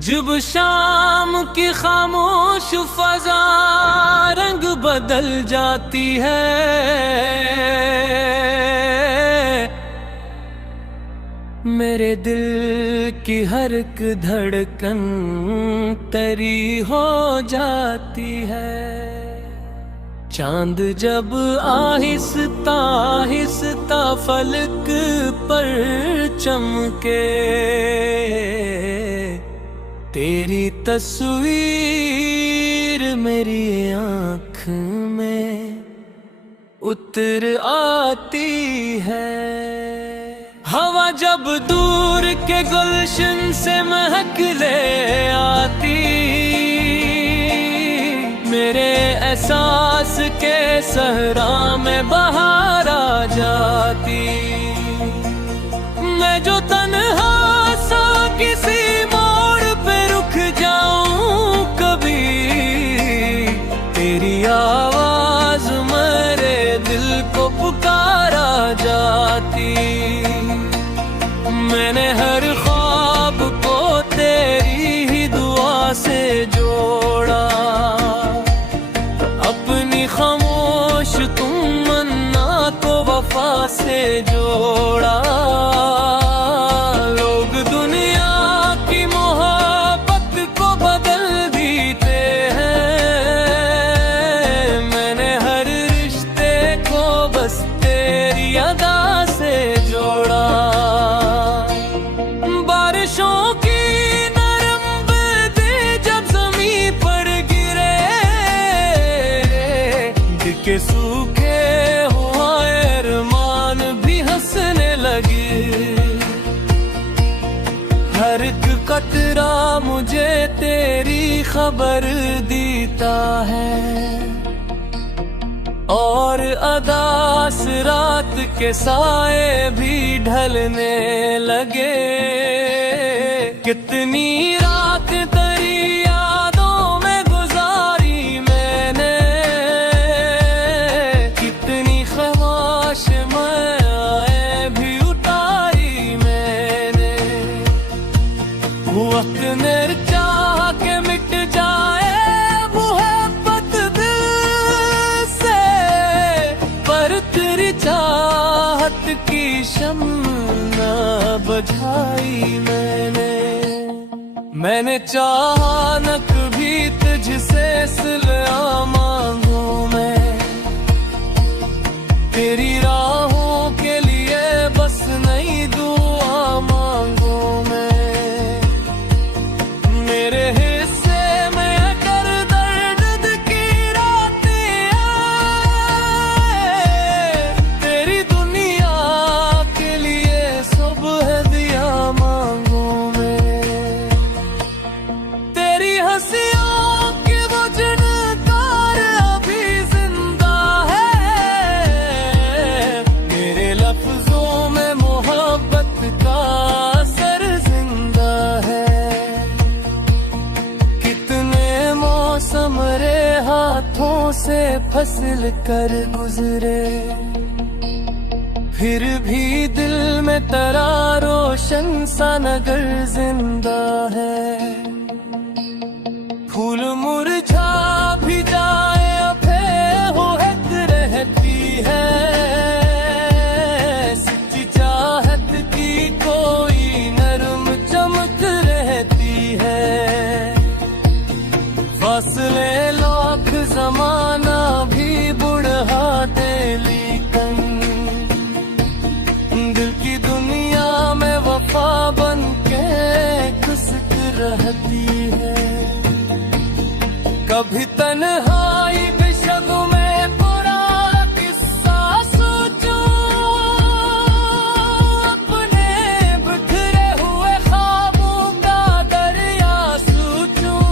जब शाम की खामोश फजा रंग बदल जाती है, मेरे दिल की हर एक धड़कन तेरी हो जाती है। चांद जब आहिस्ता आहिस्ता फलक पर चमके, तेरी तस्वीर मेरी आँख में उतर आती है। हवा जब दूर के गुलशन से महक ले आती, मेरे एहसास के सहरा में बहार आ जाती। मैं जो तन्हा सा किसी मोड़ पे रुक जाऊं कभी, तेरी आवाज मेरे दिल को पुकारा जाती। मैंने हर ख्वाब को तेरी ही दुआ से जोड़ा, अपनी खामोश तमन्ना को वफा से जोड़ा। लोग दुनिया की मोहब्बत को बदल देते हैं, मैंने हर रिश्ते को बस तेरी अदा से जोड़ा। बारिशों की नरम बूंदें जब ज़मीं पर गिरे, के सूखे हुआ अरमान भी हंसने लगे। हर एक कतरा मुझे तेरी खबर देता है, और अदास रात के साए भी ढलने लगे। कितनी रात तेरी यादों में गुजारी मैंने, कितनी ख्वाहिश मैं आए भी उतारी मैंने। वक्त ने चाह के मिट जाए मोहब्बत दिल से, पर तेरी चाहत की शम्मा बुझाई मैंने चाहा न कभी तुझसे सिला मांगू मैं, तेरी राहों के लिए बस नई दुआ मांगू मैं। मेरे हिस्से में अगर दर्द की रातें आए, तेरी दुनिया के लिए सुबह दिया मांगू मैं। तेरी हंसियों की वो झनकार अभी जिंदा है, मेरे लफ्जों में मोहब्बत का असर जिंदा है। कितने मौसम रे हाथों से फसल कर गुजरे, फिर भी दिल में तेरा रोशन सा नगर जिंदा है। फूल मुरझा भी जाए अबे वो हक रहती है, सच्ची चाहत की कोई नरम चमक रहती है। फासले लाख जमाना भी बुढ़ा दे, लेकिन दिल की दुनिया में वफा बन के खुशक रहती है। कभी तन्हाई बेशक में बुरा किस्सा सोचूं, अपने बिखरे हुए ख्वाबों का दरिया सोचूं।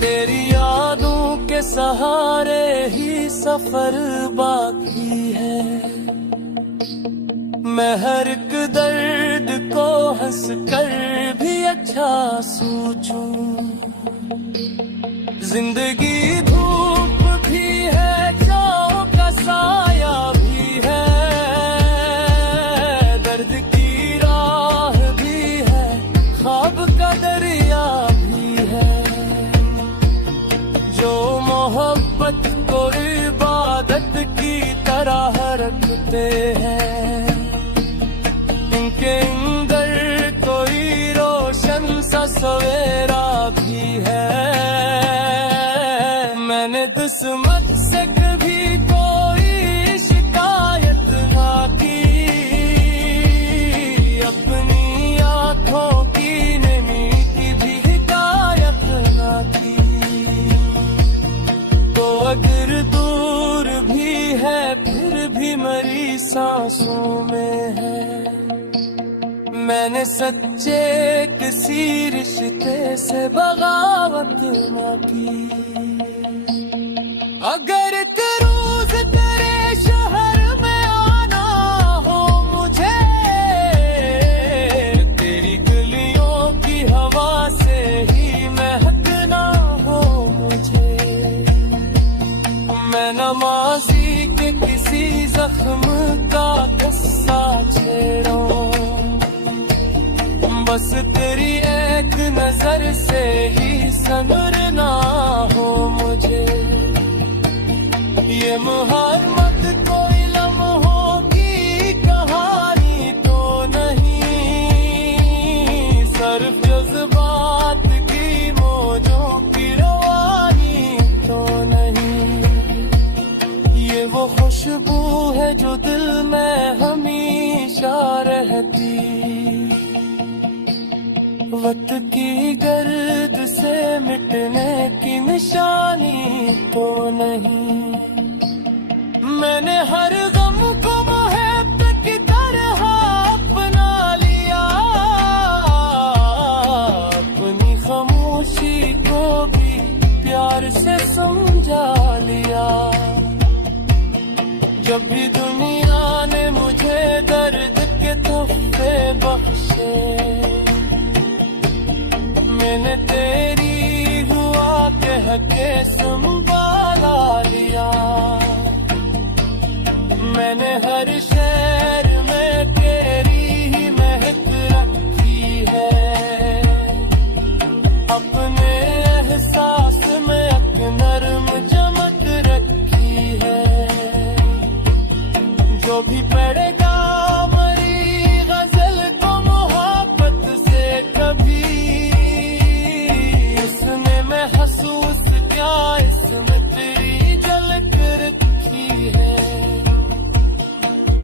तेरी यादों के सहारे ही सफर बाकी है, मैं हर एक दर्द को हंस कर भी अच्छा सोचूं। जिंदगी धूप भी है, छाँव का साया भी है, दर्द की राह भी है, ख्वाब का सवेरा भी है। मैंने किस्मत से कभी कोई शिकायत ना की, अपनी आंखों की नमी की भी हिदायत ना की। तो अगर दूर भी है फिर भी मेरी सांसों में है। मैंने सच्चे किसी रिश्ते से बगावत न की। अगर एक रोज तेरे शहर में आना हो मुझे, तेरी गलियों की हवा से ही महकना हो मुझे। मैं नमाजी के किसी जख्म का किस्सा छेड़ूं, बस तेरी एक नजर से ही संवरना हो मुझे। ये मुहम्मद कोई लम्हों की कहानी तो नहीं, सिर्फ जज्बात की मौजों की रवानी तो नहीं। ये वो खुशबू है जो दिल में हमेशा रहती, वक्त की गर्द से मिटने की निशानी तो नहीं। मैंने हर गम को मोहब्बत की तरह अपना लिया, अपनी खामोशी को भी प्यार से समझा लिया। जब भी दुनिया ने मुझे दर्द के तोहफे बख्शे, मैंने तेरी हुआ कह के